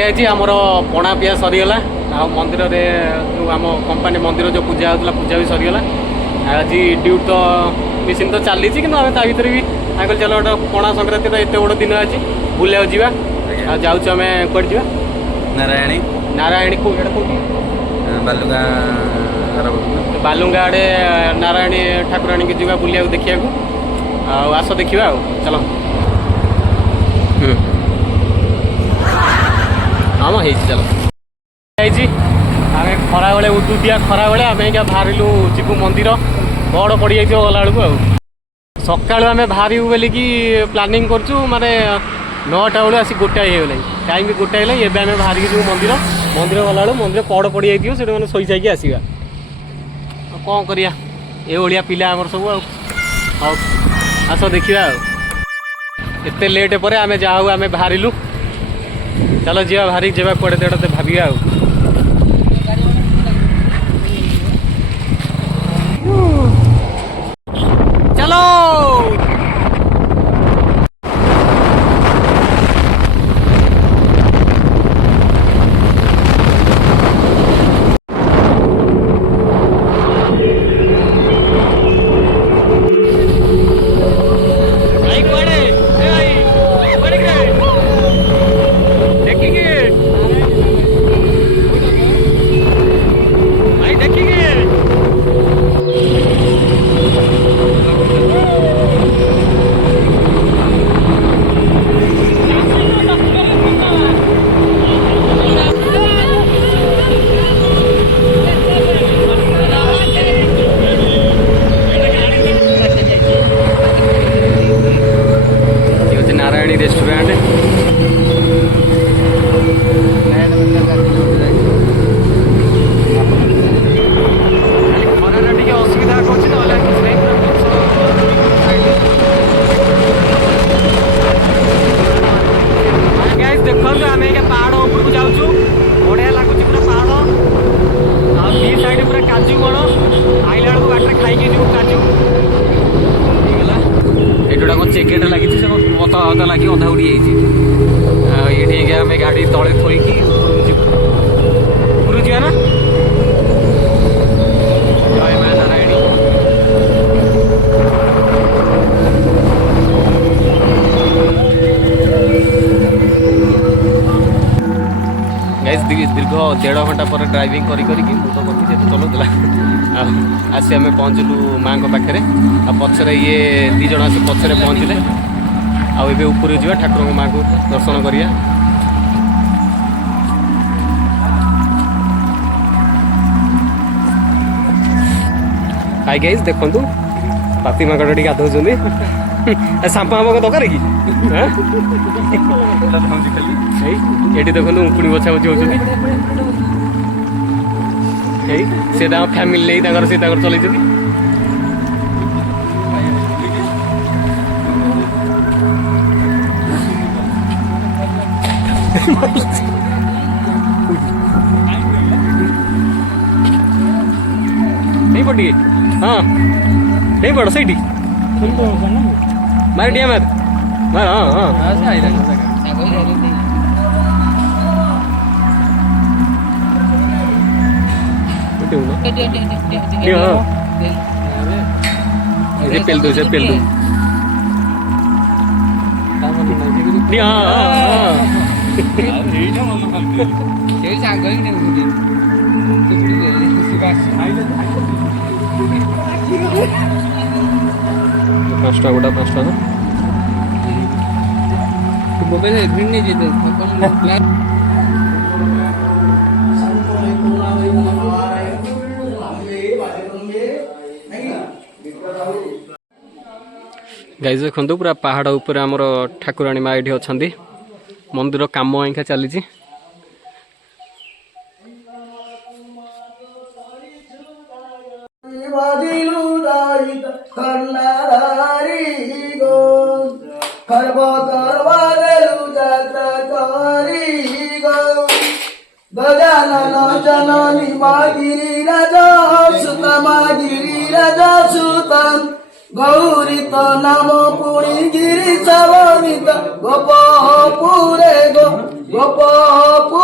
दिखाई आमर पणा पिया सरीगला आ मंदिर रे जो आम कंपानी मंदिर जो पूजा होता पूजा भी सरीगला आज ड्यूटी तो मेसीन तो चली कि आम ता भर भी आगे चलो गोटे पणा संक्रांति एत बड़ दिन आज बुलिया जा जाऊँ आम कौट जा नारायणी नारायणी कौटी बालुगा बालुंगा आड़े नारायणी ठाकुराणी की जा बुलिया देखा आस देखा चलो हाँ चलो आम खरा बेले उदुदिया खरा बेले आम बाहर जीवु मंदिर बड़ पड़ जा गला बेलू सका आम बाहर बोलिकी प्लानिंग करूँ माने 9टा बेलू आसी गोटाए हो टाइम भी गोटाए है एवं आम बाहर जीव मंदिर मंदिर गला बेलू मंदिर पड़ पड़ जाइए से मैंने शई जाइए आसवा कौन करिया ये पिला आमर सब हाँ आस देखा एत लेट पर आम जाऊ आम बाहर चलो जी बाहरी जा पड़े देते भाविया चलो चेकेट लगी पता अदा लगे अधा उड़ी ये आम गाड़ी तले थोड़ी ऊपर जा ना जय मां नारायणी गाइस दीर्घ 1.5 घंटा पर ड्राइविंग करी तो चलाऊला आसी आम पहुँचलु माँ पाखे आ पचरे ये दी जन आसी पचरे पहुँचले आए ऊपर जा ठाकुर माँ को दर्शन करिया हाय गाइस देखु पापी माकड़ टी गाधौ सांपा आम दरकार कि ये देखो उंकुणी बछा बची होती से फैमिली नहीं चल नहीं पड़ी हाँ नहीं पड़ सही मार दिया मैं हाँ हाँ पेल दो पाँचटा गोटा 5टा ना मोबाइल ग्रीन नहीं जीते गाइज देखु पूरा पहाड़ उपर आमर ठाकुराणी माँ ये अच्छा मंदिर काम आइखा चली गजानन जननी मागिरी राजा सुतन गौरीत नाम पुणी गिरी सवनित गोपपुरे गोपपुरे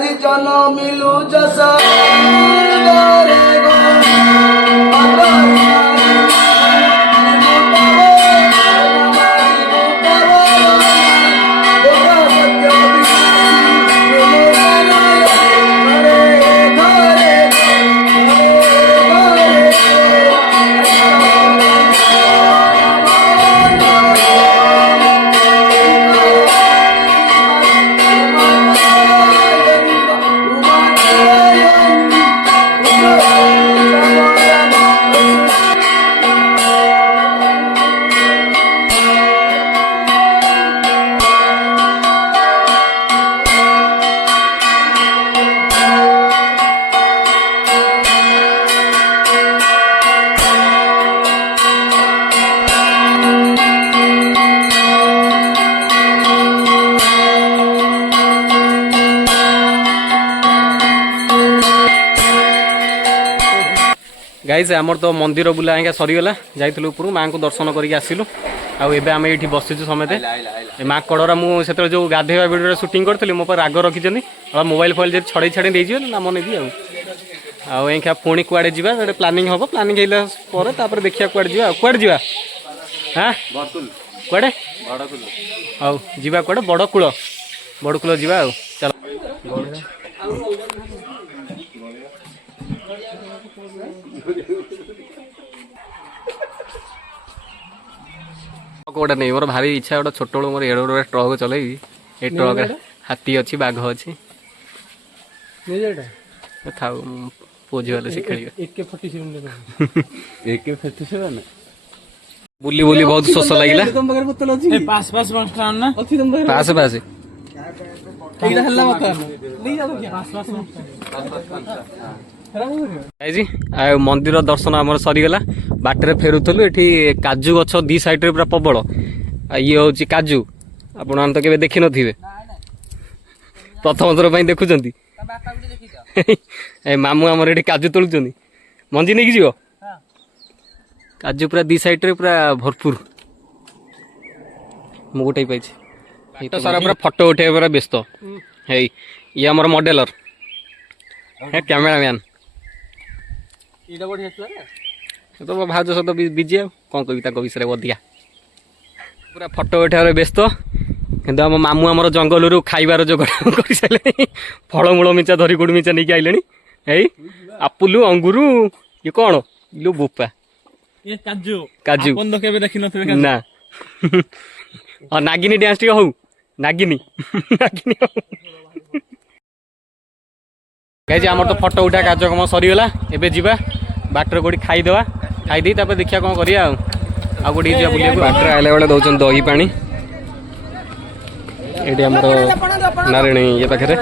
ଆଜି ଜନ ମିଲୁ ଯଶ ଗରେ ଗରେ गाइज आमर तो मंदिर बुला आज्ञा सरीगला जाइलु ऊपर माँ को दर्शन करके आसिलु आबे आम ये बसीचु समते माँ कड़रा मुझे जो गाधेवा भिडियो सुटिंग करी मो राग रखी मोबाइल फोबाइल जब छड़े छाड़े दे नाम नेबी आखा पुणी कुआड़े जा प्लानिंग हम प्लानिंग होगा देखिए कुआड़े जा कुआड़े जा हाँ कुआड़े आउ जा कुआड़े बड़कूल बड़कूल जा चल गोटे नहीं मोर भारी इच्छा गोटे छोट बड़ू मोर एड़े गोटे ट्रक चल ट्रक हाथी अच्छी बाघ अच्छी था पुओ झील से खेल बुली बुली बहुत शोष लगे पास मंदिर दर्शन आम सरीगला बाटर फेरुलु ये काजू गछ दी साइड पूरा प्रबल ये हूँ काजू आपण तो के देखी नी प्रथम थर देखुं मामू आमर ये काजू तोलुं मंजी नहीं जीव काजू पूरा दी साइड पूरा भरपूर मु गोटे पाई सारा पूरा फटो उठे पूरा व्यस्त है ये आमर मॉडलर कैमेरामैन तो मो भाज सहित बिजी कौन कह विषय अधिका पूरा फटो उठार व्यस्त कि आम मामू आमर जंगल खाइबार जो कर सारे फलमूल मिचा धरी गुड़ मिचा नहीं आइले आपुलु अंगुरु ये कौन लु बोपा काजू काजू ना नागिनी डांस टी हूँ नागिनी नागिनी गाइज आमर तो फटो उठा कार्यक्रम सरीगला एबे जीवा बाटर कोड़ी खाईदेवा खाईदे देखिया कौन करिया गोटे जा बुलिया बाटर आइला बेले दौन दही पानी ये आमर नारायणी ये पाखे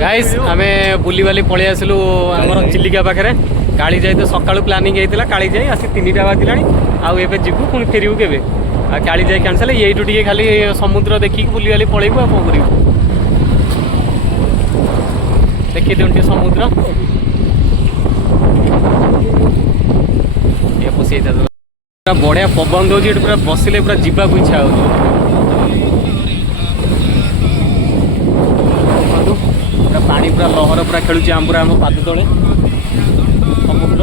गाइज आम बुली बाली पलि आसलु आमर चिलिका पाखे काली जाई तो सकाळु प्लानिंग होता काली जाई आसी 3टा बाजिला आउ एबे जीवु पुणी फेरबू केबे काली जाई कैंसल ये खाली समुद्र देखिक बुली बाली पलैबू आ कौन करू देखिए दिखे समुद्र ये पुसी पूरा बढ़िया पवन दौर पूरा बसिले पूरा जीवा को इच्छा हो पूरा पानी पूरा लहर पूरा खेलुचे आम पूरा आम पाद तले समुद्र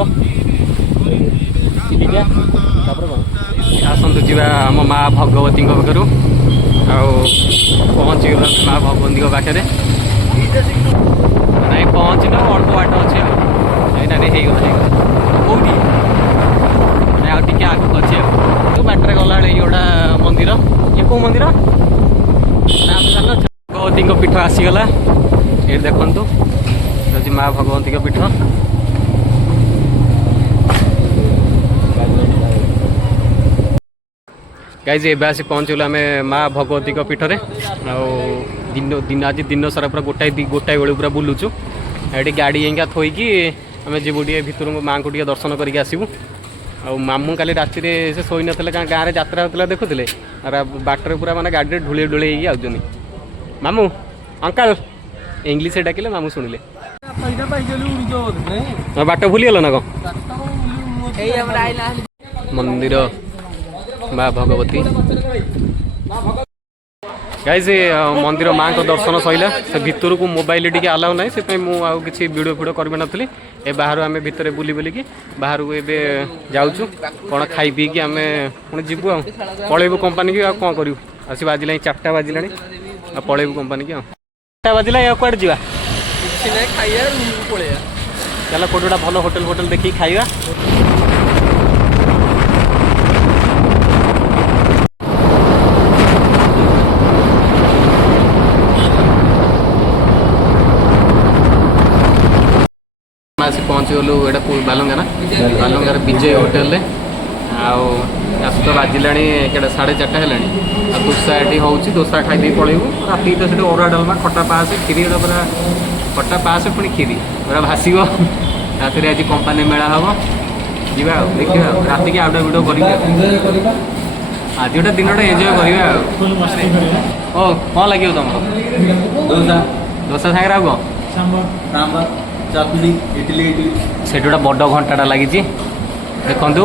चिलिका आसतु जी आम माँ भगवती पाखु पहुँचीगल माँ भगवती पाखे नहीं पहुँचन अल्प बाट अच्छे होगला कौटी आगे अच्छे बाटर गला गोटा मंदिर ये कौ मंदिर भगवती पीठ आसीगला ये देखु माँ भगवती पीठ गाइज ए आसी पहुँचल आम माँ भगवती पीठरे दिन आज दिन सारा पूरा गोटाए बेलू पूरा बुलुचु ये गाड़ी एंगा थोईकी आम जीवु टे भर माँ को दर्शन करके आसबू आ मामू काली राति से शोई ना गाँव में जात्रा होता देखुले बाटर पूरा माने गाड़ी ढूले ढूले आउन मामू अंकल इंग्लीश डाकिले मामू शुणिले बाट भूलीगल ना कौन मंदिर माँ भगवती गाइस मंदिर माँ को दर्शन सैला से भितर को मोबाइल टी अलाउ ना से मुझे वीडियो फिडियो कर नी ए बाहर आम भितर बुली बुलिकी बाहर को एवं जाऊँ कौन खाई पीकी आम पुणी जीवु पलैबू कंपानी की कौन करूँ आस बाजिला 4टा बाजिला पलैबू कंपानी की 4टा बाजिला कौन जा चल कौट गोटा भल होटेल फोटेल देखिए खाଇବା आसी पहुँची गलु एटा बालंगाना बालंगार विजय होटेल आस तो बाजिला के 4:30 है दोसा ये हूँ दोसा खाई पलैबू राति तो से अरुआ डालमा खटा पास खीरी पूरा खटा पास पुणी खीरी पूरा भाषिब राति आज कंपानी मेला हम जा देखा राति की आउटा वीडियो कर आज गोटे दिन एंजय करवा ओ कौन लगे तुम दोसा दोसा सागर आग सांबर चटनी इडली से गोटे बड़ घंटाटा लगी देखु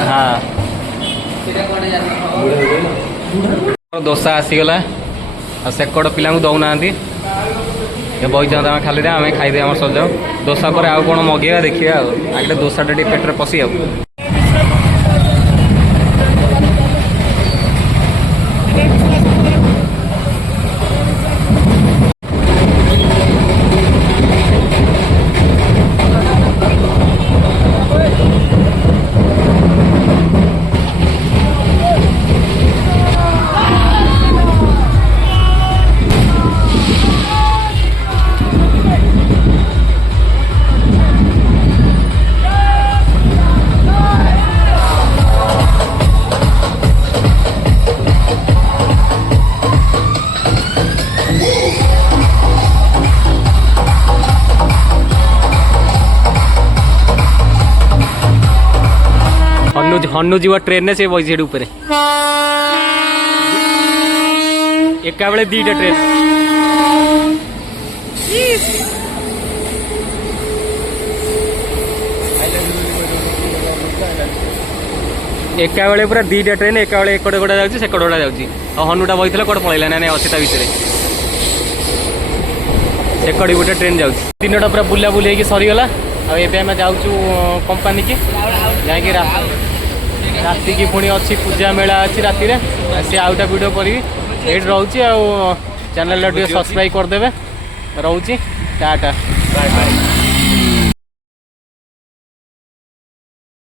हाँ दोसा आसीगला सेकड़ पिला दौना ये बही आम खाली आम खाईदे आम सजाओ दोसा पर आउ कौन मगेवा देखिए आगे दोसाटा टे पेट्रे पशि आ हनु जीव ट्रेन से बही से ऊपर एका बेले 2टा ट्रेन एका बेले पूरा 2टा ट्रेन एका बेले एकड़ गोटा जाऊँगी से गोटा जाऊँगी हनुटा बही कौट पलैला ना अच्छी ता भितर से गोटे ट्रेन जाऊँ दिनटा पूरा बुला बुले सरीगला आम जाऊँ कंपानी की जा राति की पुणी अच्छी पूजा मेला अच्छी राति सी आउटा वीडियो करी ये रोचे चैनल सब्सक्राइब करदे रोचे टाटा बाय बाय।